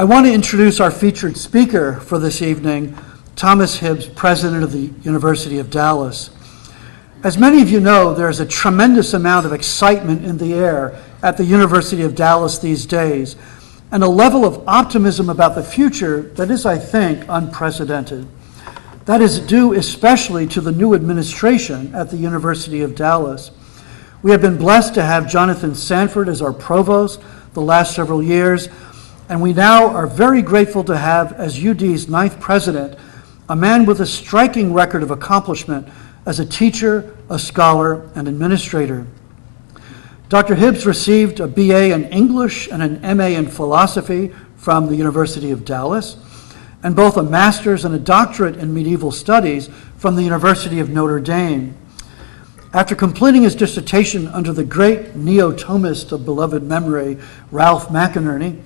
I want to introduce our featured speaker for this evening, Thomas Hibbs, president of the University of Dallas. As many of you know, there's a tremendous amount of excitement in the air at the University of Dallas these days, and a level of optimism about the future that is, I think, unprecedented. That is due especially to the new administration at the University of Dallas. We have been blessed to have Jonathan Sanford as our provost the last several years, and we now are very grateful to have as UD's 9th president a man with a striking record of accomplishment as a teacher, a scholar, and administrator. Dr. Hibbs received a BA in English and an MA in philosophy from the University of Dallas, and both a master's and a doctorate in medieval studies from the University of Notre Dame. After completing his dissertation under the great neo-Thomist of beloved memory, Ralph McInerney,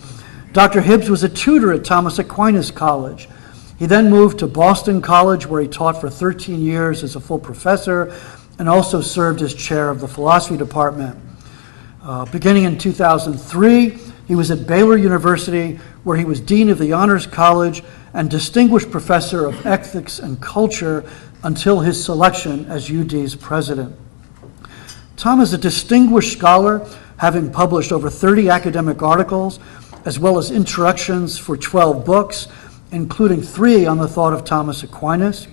Dr. Hibbs was a tutor at Thomas Aquinas College. He then moved to Boston College, where he taught for 13 years as a full professor and also served as chair of the philosophy department. Beginning in 2003, he was at Baylor University, where he was dean of the Honors College and distinguished professor of ethics and culture until his selection as UD's president. Tom is a distinguished scholar, having published over 30 academic articles, as well as introductions for 12 books, including 3 on the thought of Thomas Aquinas.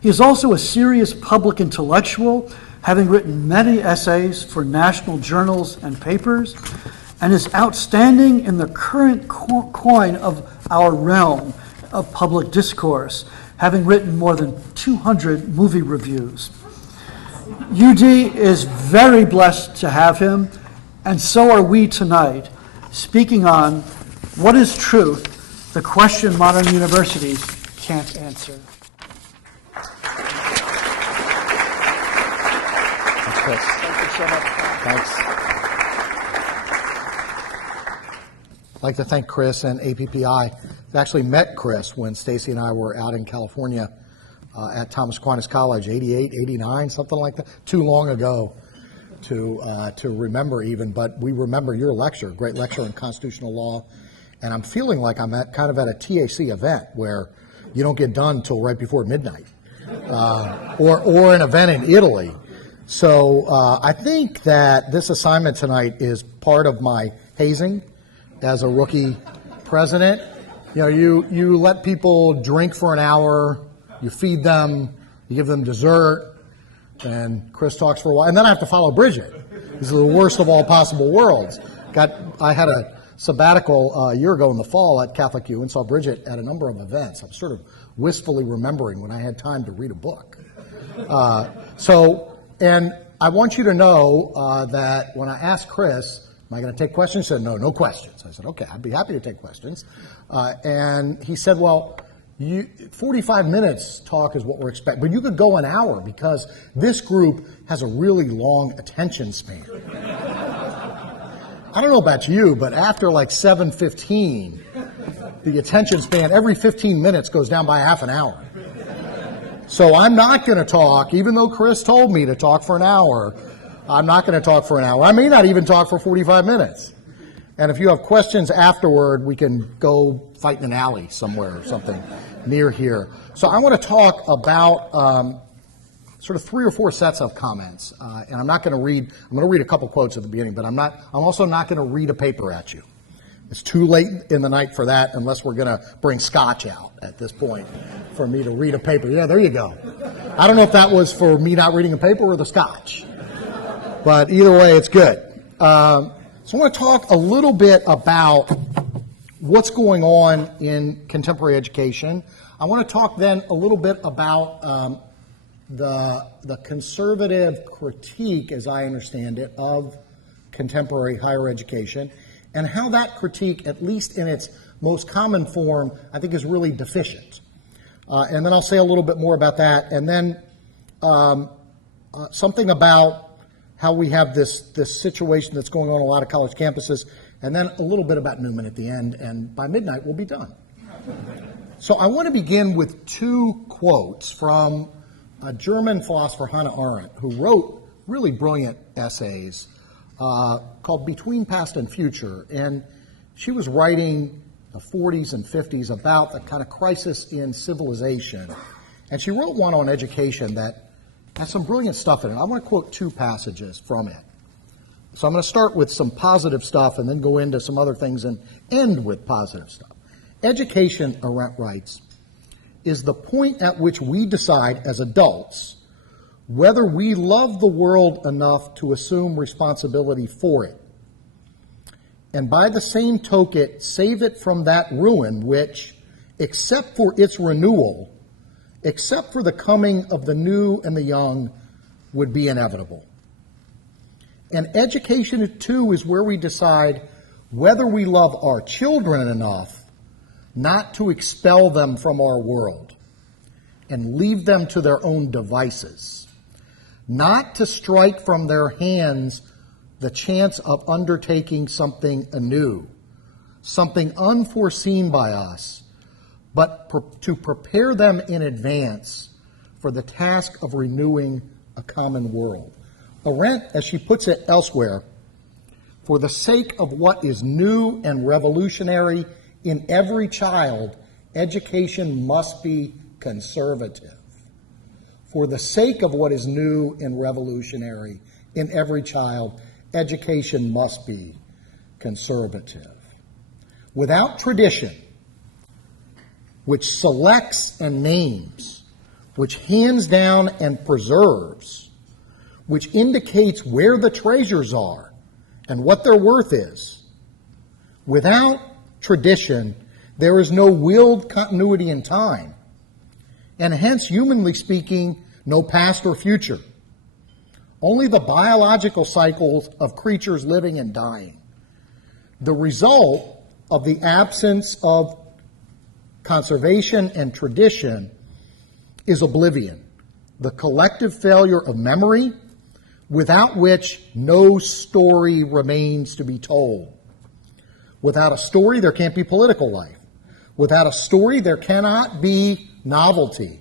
He is also a serious public intellectual, having written many essays for national journals and papers, and is outstanding in the current coin of our realm of public discourse, having written more than 200 movie reviews. UD is very blessed to have him, and so are we tonight, speaking on what is truth, the question modern universities can't answer. Chris. Thank you so much. Thanks. I'd like to thank Chris and APPI. I actually met Chris when Stacy and I were out in California at Thomas Aquinas College, 88, 89, something like that. Too long ago to remember even, but we remember your lecture, great lecture on constitutional law. And I'm feeling like I'm kind of at a TAC event where you don't get done until right before midnight, or an event in Italy. So I think that this assignment tonight is part of my hazing as a rookie president. You know, you let people drink for an hour, you feed them, you give them dessert, and Chris talks for a while, and then I have to follow Bridget. This is the worst of all possible worlds. I had a sabbatical a year ago in the fall at Catholic U and saw Bridget at a number of events. I'm sort of wistfully remembering when I had time to read a book. And I want you to know that when I asked Chris, am I going to take questions? He said, no questions. I said, okay, I'd be happy to take questions. And he said, well, 45 minutes talk is what we're expecting, but you could go an hour because this group has a really long attention span. I don't know about you, but after like 7:15, the attention span every 15 minutes goes down by half an hour. So I'm not going to talk, even though Chris told me to talk for an hour. I'm not going to talk for an hour. I may not even talk for 45 minutes. And if you have questions afterward, we can go fight in an alley somewhere or something near here. So I want to talk about sort of 3 or 4 sets of comments. And I'm going to read a couple quotes at the beginning, but I'm also not going to read a paper at you. It's too late in the night for that, unless we're going to bring scotch out at this point for me to read a paper. Yeah, there you go. I don't know if that was for me not reading a paper or the scotch, but either way, it's good. So I want to talk a little bit about what's going on in contemporary education. I want to talk then a little bit about the conservative critique, as I understand it, of contemporary higher education, and how that critique, at least in its most common form, I think is really deficient. And then I'll say a little bit more about that, and then something about how we have this situation that's going on in a lot of college campuses, and then a little bit about Newman at the end, and by midnight we'll be done. So I want to begin with 2 quotes from a German philosopher, Hannah Arendt, who wrote really brilliant essays called Between Past and Future. And she was writing the 40s and 50s about the kind of crisis in civilization. And she wrote one on education that has some brilliant stuff in it. I want to quote two passages from it. So I'm going to start with some positive stuff and then go into some other things and end with positive stuff. Education, Arendt writes, is the point at which we decide as adults whether we love the world enough to assume responsibility for it, and by the same token, save it from that ruin which, except for its renewal, except for the coming of the new and the young, would be inevitable. And education, too, is where we decide whether we love our children enough not to expel them from our world and leave them to their own devices, not to strike from their hands the chance of undertaking something anew, something unforeseen by us, but to prepare them in advance for the task of renewing a common world. Arendt, as she puts it elsewhere, for the sake of what is new and revolutionary in every child, education must be conservative. For the sake of what is new and revolutionary in every child, education must be conservative. Without tradition, which selects and names, which hands down and preserves, which indicates where the treasures are and what their worth is. Without tradition, there is no willed continuity in time, and hence, humanly speaking, no past or future. Only the biological cycles of creatures living and dying. The result of the absence of conservation and tradition is oblivion, the collective failure of memory, without which no story remains to be told. Without a story, there can't be political life. Without a story, there cannot be novelty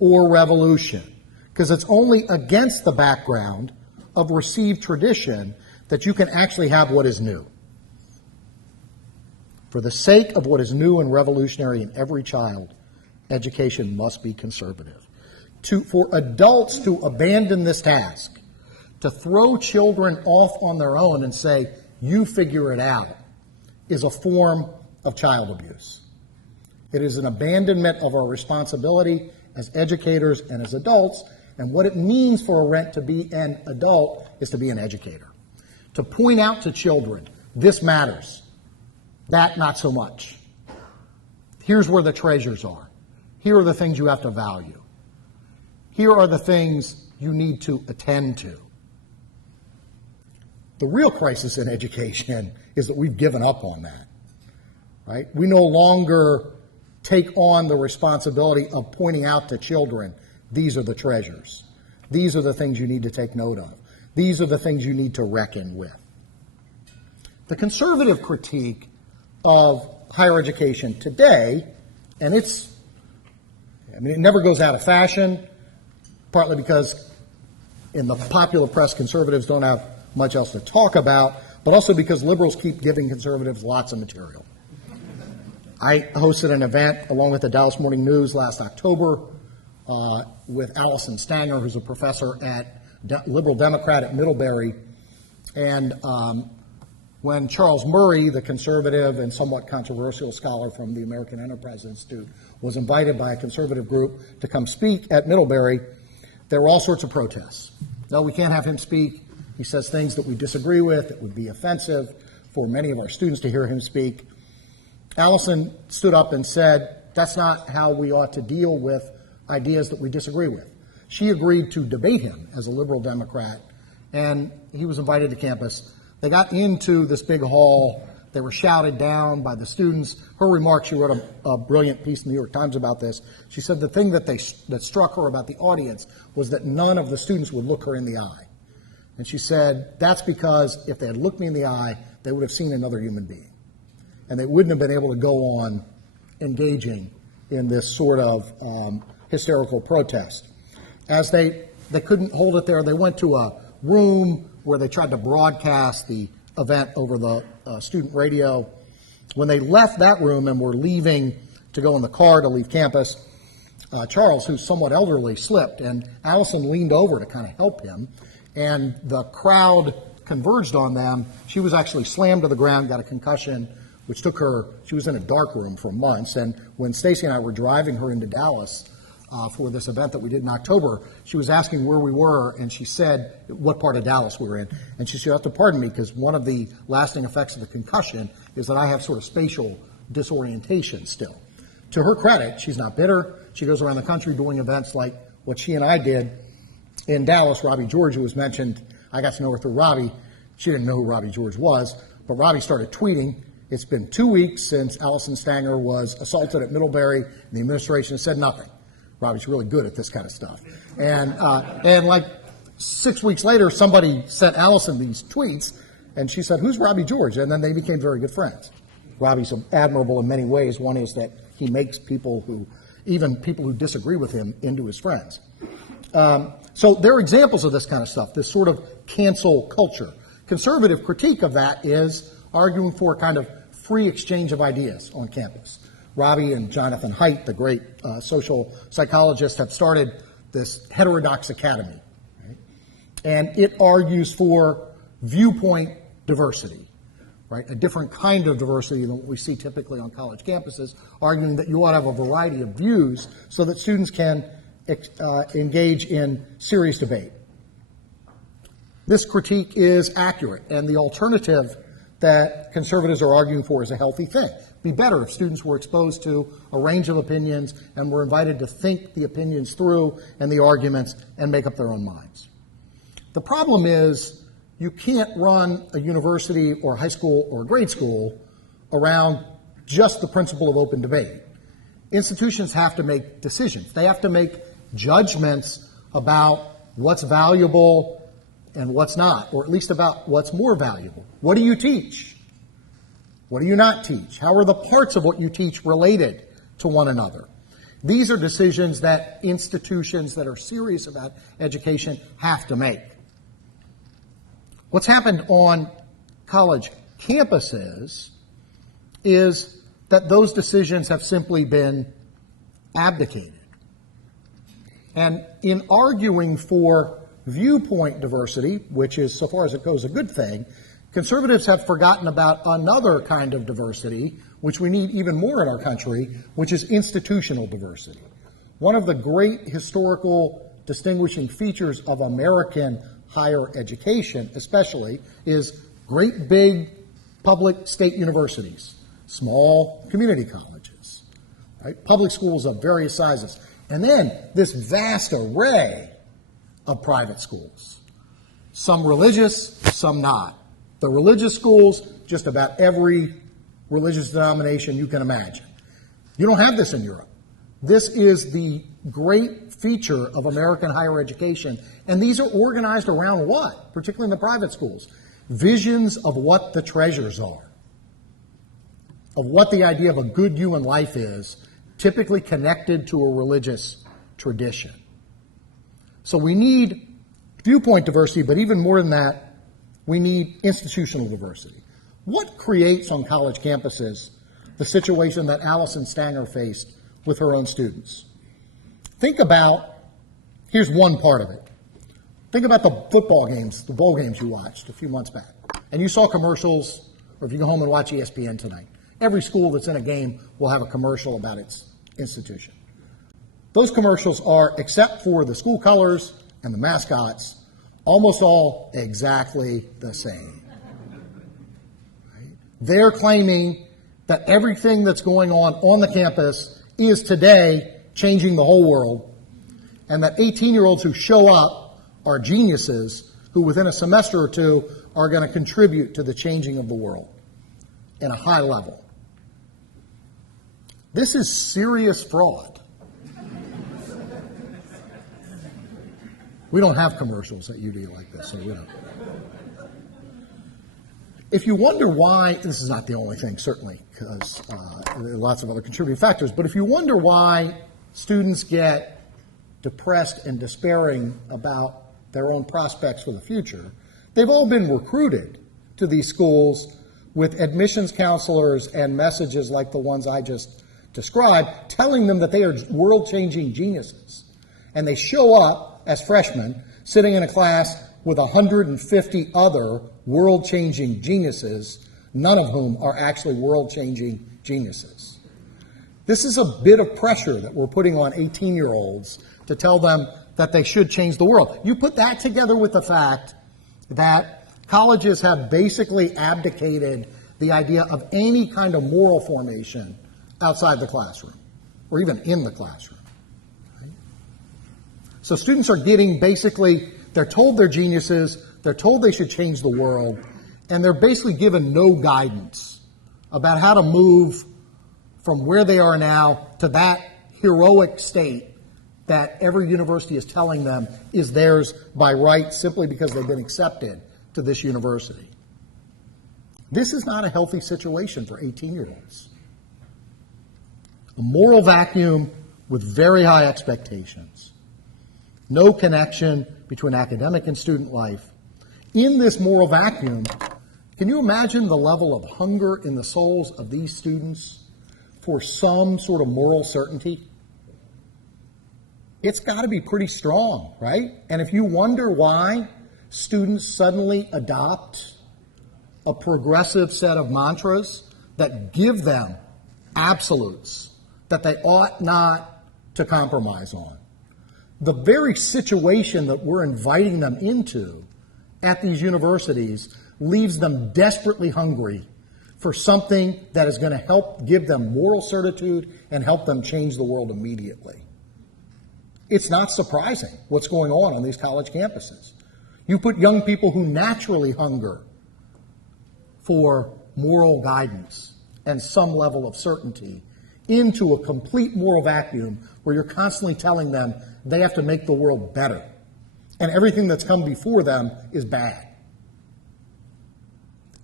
or revolution, because it's only against the background of received tradition that you can actually have what is new. For the sake of what is new and revolutionary in every child, education must be conservative. For adults to abandon this task, to throw children off on their own and say, you figure it out, is a form of child abuse. It is an abandonment of our responsibility as educators and as adults, and what it means for Arendt to be an adult is to be an educator. To point out to children, this matters, that not so much. Here's where the treasures are. Here are the things you have to value. Here are the things you need to attend to. The real crisis in education is that we've given up on that, right? We no longer take on the responsibility of pointing out to children, these are the treasures. These are the things you need to take note of. These are the things you need to reckon with. The conservative critique of higher education today, and it never goes out of fashion, partly because in the popular press, conservatives don't have much else to talk about, but also because liberals keep giving conservatives lots of material. I hosted an event along with the Dallas Morning News last October with Allison Stanger, who's a professor at Liberal Democrat at Middlebury. And when Charles Murray, the conservative and somewhat controversial scholar from the American Enterprise Institute, was invited by a conservative group to come speak at Middlebury, there were all sorts of protests. No, we can't have him speak. He says things that we disagree with. It would be offensive for many of our students to hear him speak. Allison stood up and said, that's not how we ought to deal with ideas that we disagree with. She agreed to debate him as a liberal Democrat, and he was invited to campus. They got into this big hall. They were shouted down by the students. Her remarks, she wrote a brilliant piece in the New York Times about this. She said the thing that struck her about the audience was that none of the students would look her in the eye. And she said, that's because if they had looked me in the eye, they would have seen another human being. And they wouldn't have been able to go on engaging in this sort of hysterical protest. As they couldn't hold it there, they went to a room where they tried to broadcast the event over the student radio. When they left that room and were leaving to go in the car to leave campus, Charles, who's somewhat elderly, slipped, and Allison leaned over to kind of help him, and the crowd converged on them. She was actually slammed to the ground, got a concussion, which took her, she was in a dark room for months, and when Stacy and I were driving her into Dallas for this event that we did in October, she was asking where we were, and she said what part of Dallas we were in, and she said, you have to pardon me, because one of the lasting effects of the concussion is that I have sort of spatial disorientation still. To her credit, she's not bitter. She goes around the country doing events like what she and I did in Dallas. Robbie George, who was mentioned, I got to know her through Robbie. She didn't know who Robbie George was, but Robbie started tweeting. It's been 2 weeks since Allison Stanger was assaulted at Middlebury, and the administration has said nothing. Robbie's really good at this kind of stuff. And like 6 weeks later, somebody sent Allison these tweets, and she said, who's Robbie George? And then they became very good friends. Robbie's admirable in many ways. One is that he makes people who, even people who disagree with him, into his friends. So there are examples of this kind of stuff, this sort of cancel culture. Conservative critique of that is arguing for a kind of free exchange of ideas on campus. Robbie and Jonathan Haidt, the great social psychologists, have started this Heterodox Academy. Right? And it argues for viewpoint diversity, right? A different kind of diversity than what we see typically on college campuses, arguing that you ought to have a variety of views so that students can engage in serious debate. This critique is accurate, and the alternative that conservatives are arguing for is a healthy thing. It'd be better if students were exposed to a range of opinions and were invited to think the opinions through and the arguments and make up their own minds. The problem is you can't run a university or high school or grade school around just the principle of open debate. Institutions have to make decisions. They have to make judgments about what's valuable and what's not, or at least about what's more valuable. What do you teach? What do you not teach? How are the parts of what you teach related to one another? These are decisions that institutions that are serious about education have to make. What's happened on college campuses is that those decisions have simply been abdicated. And in arguing for viewpoint diversity, which is, so far as it goes, a good thing, conservatives have forgotten about another kind of diversity, which we need even more in our country, which is institutional diversity. One of the great historical distinguishing features of American higher education, especially, is great big public state universities, small community colleges, right? Public schools of various sizes, and then this vast array of private schools. Some religious, some not. The religious schools, just about every religious denomination you can imagine. You don't have this in Europe. This is the great feature of American higher education, and these are organized around what? Particularly in the private schools. Visions of what the treasures are, of what the idea of a good human life is, typically connected to a religious tradition. So we need viewpoint diversity, but even more than that, we need institutional diversity. What creates on college campuses the situation that Allison Stanger faced with her own students? Think about, here's one part of it. Think about the football games, the bowl games you watched a few months back. And you saw commercials, or if you go home and watch ESPN tonight, every school that's in a game will have a commercial about its institution. Those commercials are, except for the school colors and the mascots, almost all exactly the same. Right? They're claiming that everything that's going on the campus is today changing the whole world, and that 18-year-olds who show up are geniuses who within a semester or two are going to contribute to the changing of the world in a high level. This is serious fraud. We don't have commercials at UD like this, so we don't. If you wonder why, this is not the only thing, certainly, because there are lots of other contributing factors, but if you wonder why students get depressed and despairing about their own prospects for the future, they've all been recruited to these schools with admissions counselors and messages like the ones I just described, telling them that they are world-changing geniuses. And they show up as freshmen, sitting in a class with 150 other world-changing geniuses, none of whom are actually world-changing geniuses. This is a bit of pressure that we're putting on 18-year-olds to tell them that they should change the world. You put that together with the fact that colleges have basically abdicated the idea of any kind of moral formation outside the classroom, or even in the classroom. Right? So students are getting basically, they're told they're geniuses, they're told they should change the world, and they're basically given no guidance about how to move from where they are now to that heroic state that every university is telling them is theirs by right simply because they've been accepted to this university. This is not a healthy situation for 18-year-olds. A moral vacuum with very high expectations. No connection between academic and student life. In this moral vacuum, can you imagine the level of hunger in the souls of these students for some sort of moral certainty? It's got to be pretty strong, right? And if you wonder why students suddenly adopt a progressive set of mantras that give them absolutes that they ought not to compromise on, the very situation that we're inviting them into at these universities leaves them desperately hungry for something that is going to help give them moral certitude and help them change the world immediately. It's not surprising what's going on these college campuses. You put young people who naturally hunger for moral guidance and some level of certainty into a complete moral vacuum where you're constantly telling them they have to make the world better, and everything that's come before them is bad.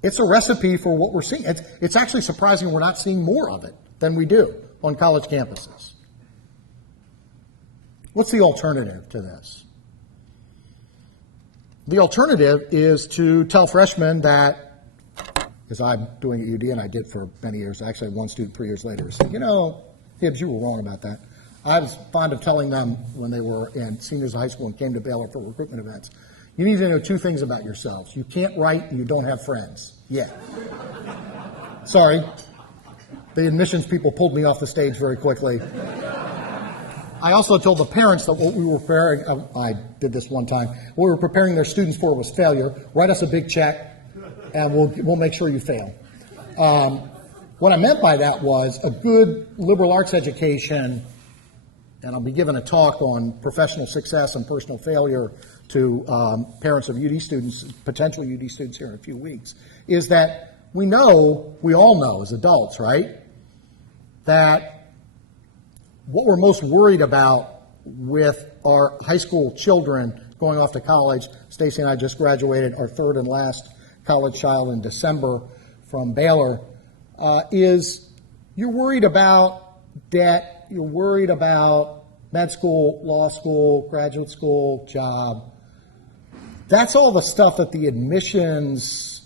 It's a recipe for what we're seeing. It's actually surprising we're not seeing more of it than we do on college campuses. What's the alternative to this? The alternative is to tell freshmen that, as I'm doing at UD and I did for many years, I actually had one student 3 years later say, Hibbs, you were wrong about that. I was fond of telling them when they were in seniors in high school and came to Baylor for recruitment events, you need to know two things about yourselves. You can't write and you don't have friends. Yeah. Sorry. The admissions people pulled me off the stage very quickly. I also told the parents that what we were preparing, I did this one time, what we were preparing their students for was failure. Write us a big check and we'll make sure you fail. What I meant by that was a good liberal arts education, and I'll be giving a talk on professional success and personal failure to parents of UD students, potential UD students here in a few weeks, is that we all know as adults, right, that what we're most worried about with our high school children going off to college, Stacy and I just graduated our third and last college child in December from Baylor, is you're worried about debt, you're worried about med school, law school, graduate school, job. That's all the stuff that the admissions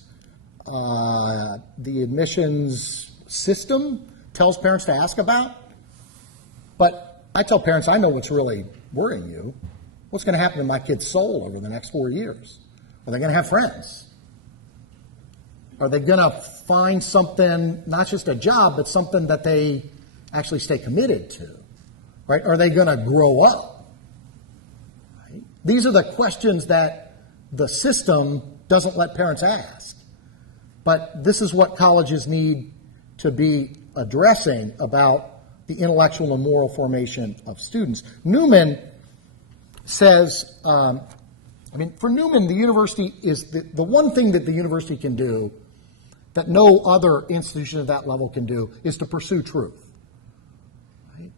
system tells parents to ask about. But I tell parents, I know what's really worrying you. What's going to happen to my kid's soul over the next 4 years? Are they going to have friends? Are they going to find something, not just a job, but something that they actually stay committed to? Right? Are they going to grow up? Right? These are the questions that the system doesn't let parents ask. But this is what colleges need to be addressing about the intellectual and moral formation of students. Newman says, for Newman, the university is the one thing that the university can do that no other institution at that level can do is to pursue truth. Right?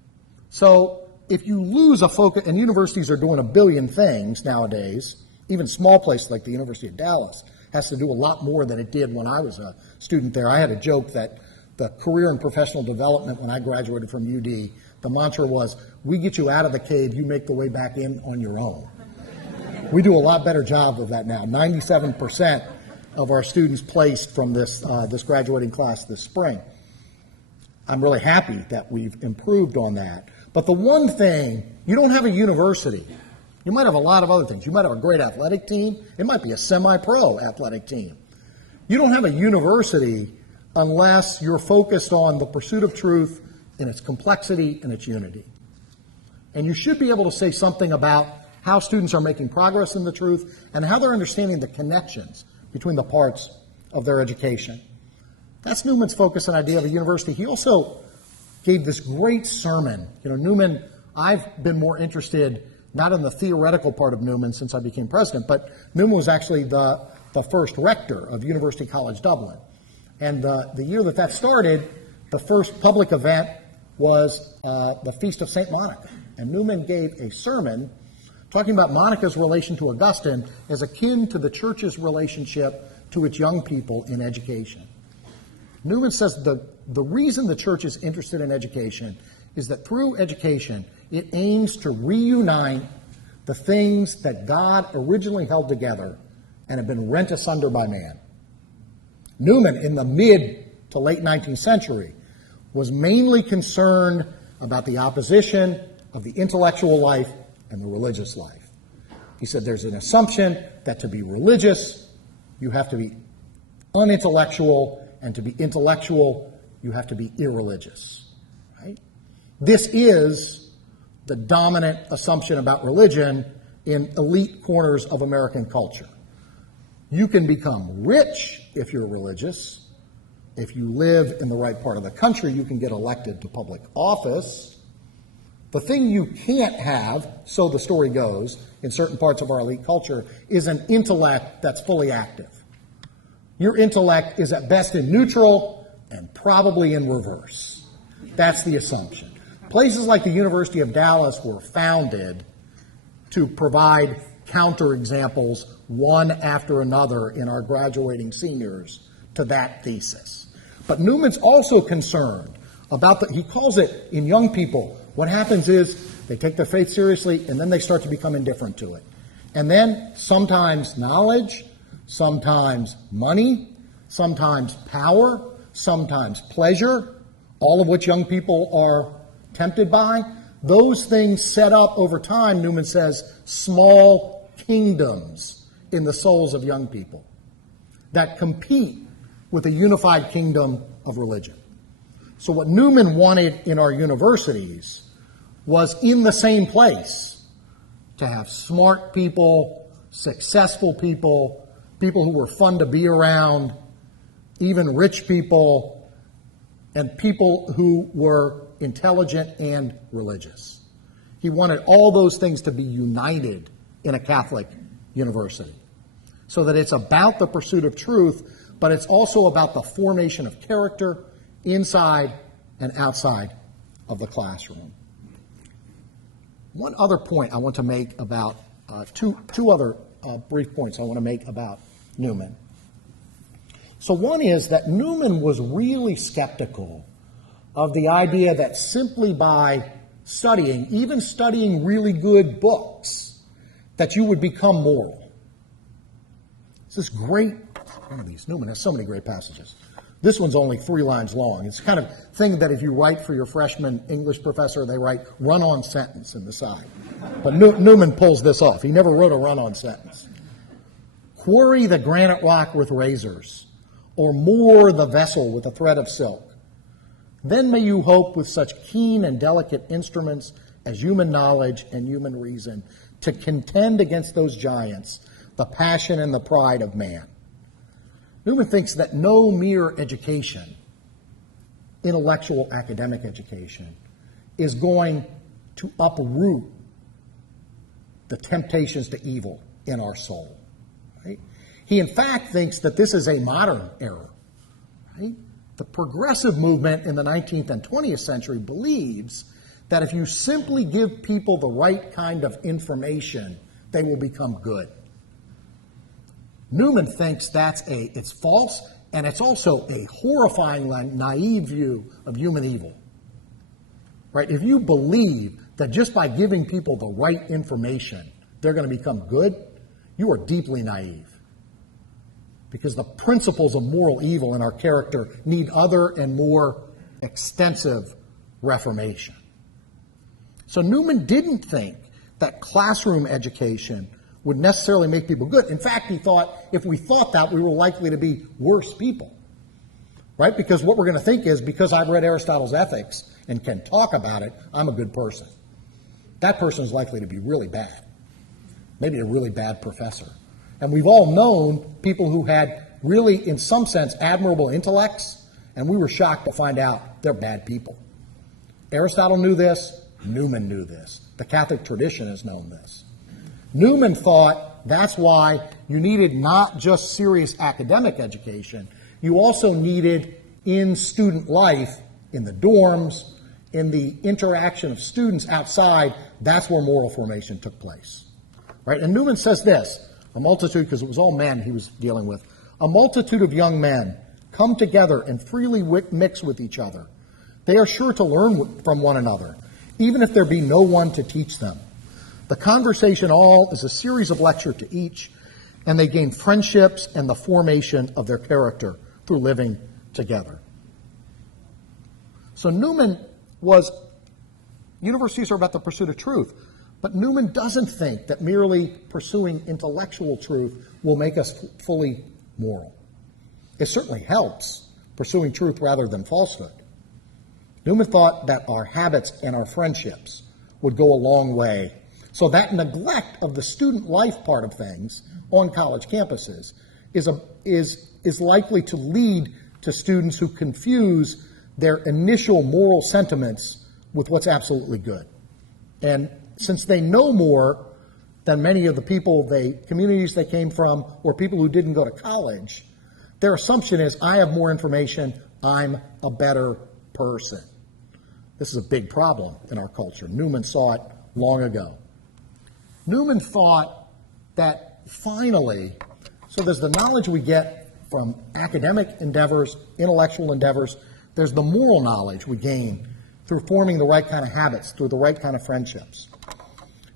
So if you lose a focus, and universities are doing a billion things nowadays, even small places like the University of Dallas has to do a lot more than it did when I was a student there. I had a joke that the career and professional development when I graduated from UD, the mantra was, we get you out of the cave, you make the way back in on your own. We do a lot better job of that now. 97% of our students placed from this graduating class this spring. I'm really happy that we've improved on that. But the one thing, you don't have a university. You might have a lot of other things. You might have a great athletic team. It might be a semi-pro athletic team. You don't have a university unless you're focused on the pursuit of truth in its complexity and its unity. And you should be able to say something about how students are making progress in the truth and how they're understanding the connections between the parts of their education. That's Newman's focus and idea of a university. He also gave this great sermon. Newman, I've been more interested not in the theoretical part of Newman since I became president, but Newman was actually the first rector of University College Dublin. And the year that started, the first public event was the Feast of St. Monica. And Newman gave a sermon talking about Monica's relation to Augustine as akin to the church's relationship to its young people in education. Newman says the reason the church is interested in education is that through education, it aims to reunite the things that God originally held together and have been rent asunder by man. Newman, in the mid to late 19th century, was mainly concerned about the opposition of the intellectual life and the religious life. He said there's an assumption that to be religious, you have to be unintellectual, and to be intellectual, you have to be irreligious. Right? This is the dominant assumption about religion in elite corners of American culture. You can become rich if you're religious. If you live in the right part of the country, you can get elected to public office. The thing you can't have, so the story goes, in certain parts of our elite culture, is an intellect that's fully active. Your intellect is at best in neutral and probably in reverse. That's the assumption. Places like the University of Dallas were founded to provide counterexamples one after another in our graduating seniors to that thesis. But Newman's also concerned about he calls it in young people, what happens is they take their faith seriously and then they start to become indifferent to it. And then sometimes knowledge, sometimes money, sometimes power, sometimes pleasure, all of which young people are tempted by. Those things set up over time, Newman says, small kingdoms in the souls of young people that compete with a unified kingdom of religion. So what Newman wanted in our universities was in the same place to have smart people, successful people, people who were fun to be around, even rich people, and people who were intelligent and religious. He wanted all those things to be united in a Catholic university so that it's about the pursuit of truth, but it's also about the formation of character inside and outside of the classroom. One other point I want to make about, two other brief points I want to make about Newman. So one is that Newman was really skeptical of the idea that simply by studying, even studying really good books, that you would become moral. It's this great, Newman has so many great passages. This one's only 3 lines long. It's the kind of thing that if you write for your freshman English professor, they write run-on sentence in the side. But Newman pulls this off. He never wrote a run-on sentence. Quarry the granite rock with razors, or moor the vessel with a thread of silk. Then may you hope with such keen and delicate instruments as human knowledge and human reason to contend against those giants, the passion and the pride of man. Newman thinks that no mere education, intellectual academic education, is going to uproot the temptations to evil in our soul. Right? He, in fact, thinks that this is a modern error. Right? The progressive movement in the 19th and 20th century believes that if you simply give people the right kind of information, they will become good. Newman thinks it's false, and it's also a horrifying, naive view of human evil. Right? If you believe that just by giving people the right information, they're going to become good, you are deeply naive. because the principles of moral evil in our character need other and more extensive reformation. So Newman didn't think that classroom education would necessarily make people good. In fact, he thought if we thought that, we were likely to be worse people, right? Because what we're going to think is, because I've read Aristotle's Ethics and can talk about it, I'm a good person. That person is likely to be really bad, maybe a really bad professor. And we've all known people who had really, in some sense, admirable intellects, and we were shocked to find out they're bad people. Aristotle knew this. Newman knew this. The Catholic tradition has known this. Newman thought that's why you needed not just serious academic education, you also needed in student life, in the dorms, in the interaction of students outside, that's where moral formation took place. Right? And Newman says this, a multitude, because it was all men he was dealing with, a multitude of young men come together and freely mix with each other. They are sure to learn from one another, even if there be no one to teach them. The conversation all is a series of lecture to each, and they gain friendships and the formation of their character through living together. So universities are about the pursuit of truth, but Newman doesn't think that merely pursuing intellectual truth will make us fully moral. It certainly helps, pursuing truth rather than falsehood. Newman thought that our habits and our friendships would go a long way. So that neglect of the student life part of things on college campuses is likely to lead to students who confuse their initial moral sentiments with what's absolutely good. And since they know more than many of the communities they came from, or people who didn't go to college, their assumption is, I have more information, I'm a better person. This is a big problem in our culture. Newman saw it long ago. Newman thought that finally, so there's the knowledge we get from academic endeavors, intellectual endeavors, there's the moral knowledge we gain through forming the right kind of habits, through the right kind of friendships.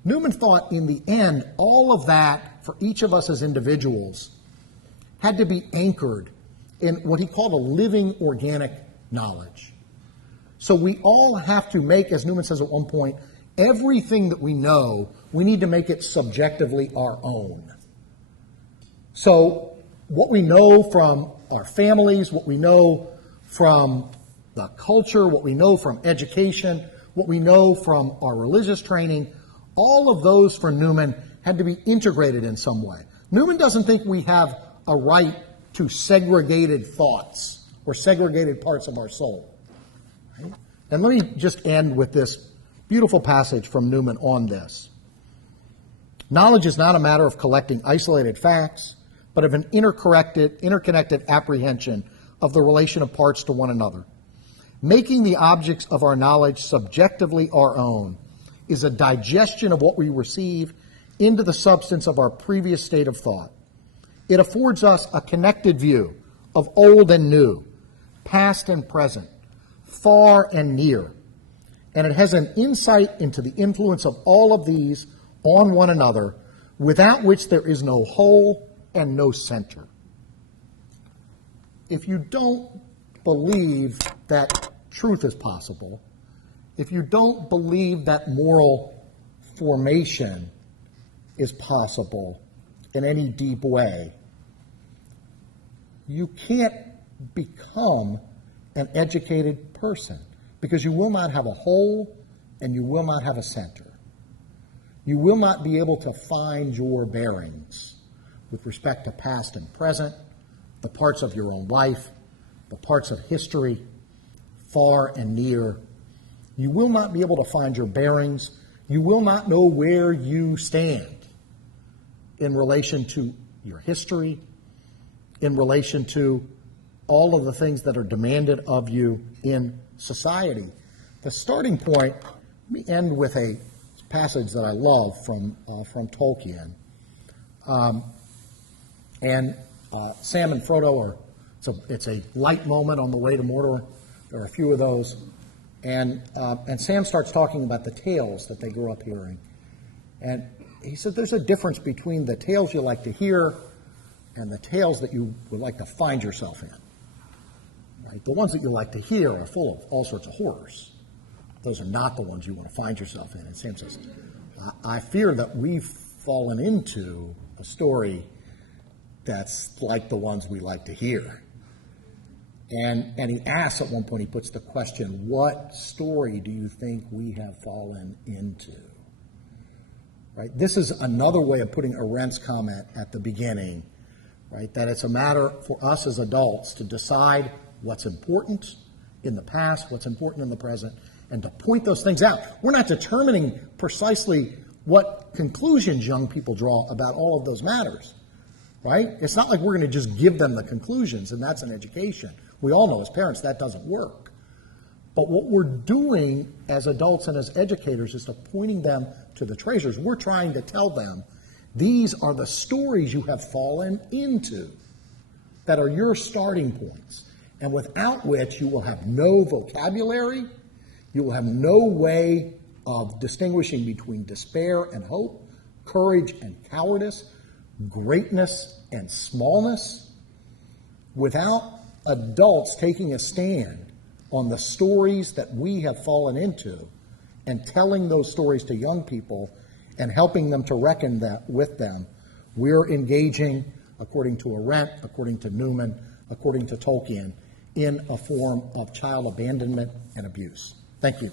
Newman thought in the end, all of that for each of us as individuals had to be anchored in what he called a living organic knowledge. So we all have to make, as Newman says at one point, everything that we know, we need to make it subjectively our own. So what we know from our families, what we know from the culture, what we know from education, what we know from our religious training, all of those for Newman had to be integrated in some way. Newman doesn't think we have a right to segregated thoughts or segregated parts of our soul. Right? And let me just end with this beautiful passage from Newman on this. Knowledge is not a matter of collecting isolated facts, but of an interconnected apprehension of the relation of parts to one another. Making the objects of our knowledge subjectively our own is a digestion of what we receive into the substance of our previous state of thought. It affords us a connected view of old and new, past and present, far and near, and it has an insight into the influence of all of these on one another, without which there is no whole and no center. If you don't believe that truth is possible, if you don't believe that moral formation is possible in any deep way, you can't become an educated person, because you will not have a whole and you will not have a center. You will not be able to find your bearings with respect to past and present, the parts of your own life, the parts of history, far and near. You will not be able to find your bearings. You will not know where you stand in relation to your history, in relation to all of the things that are demanded of you in society. The starting point, let me end with a passage that I love from Tolkien. Sam and Frodo it's a light moment on the way to Mordor. There are a few of those. And Sam starts talking about the tales that they grew up hearing. And he said there's a difference between the tales you like to hear and the tales that you would like to find yourself in. Right? The ones that you like to hear are full of all sorts of horrors. Those are not the ones you want to find yourself in. And Sam says, I fear that we've fallen into a story that's like the ones we like to hear. And he asks at one point, he puts the question, what story do you think we have fallen into? Right? This is another way of putting Arendt's comment at the beginning, right? That it's a matter for us as adults to decide what's important in the past, what's important in the present, and to point those things out. We're not determining precisely what conclusions young people draw about all of those matters, right? It's not like we're going to just give them the conclusions, and that's an education. We all know as parents that doesn't work. But what we're doing as adults and as educators is to pointing them to the treasures. We're trying to tell them, these are the stories you have fallen into that are your starting points, and without which you will have no vocabulary, you will have no way of distinguishing between despair and hope, courage and cowardice, greatness and smallness. Without adults taking a stand on the stories that we have fallen into and telling those stories to young people and helping them to reckon that with them, we're engaging, according to Arendt, according to Newman, according to Tolkien, in a form of child abandonment and abuse. Thank you.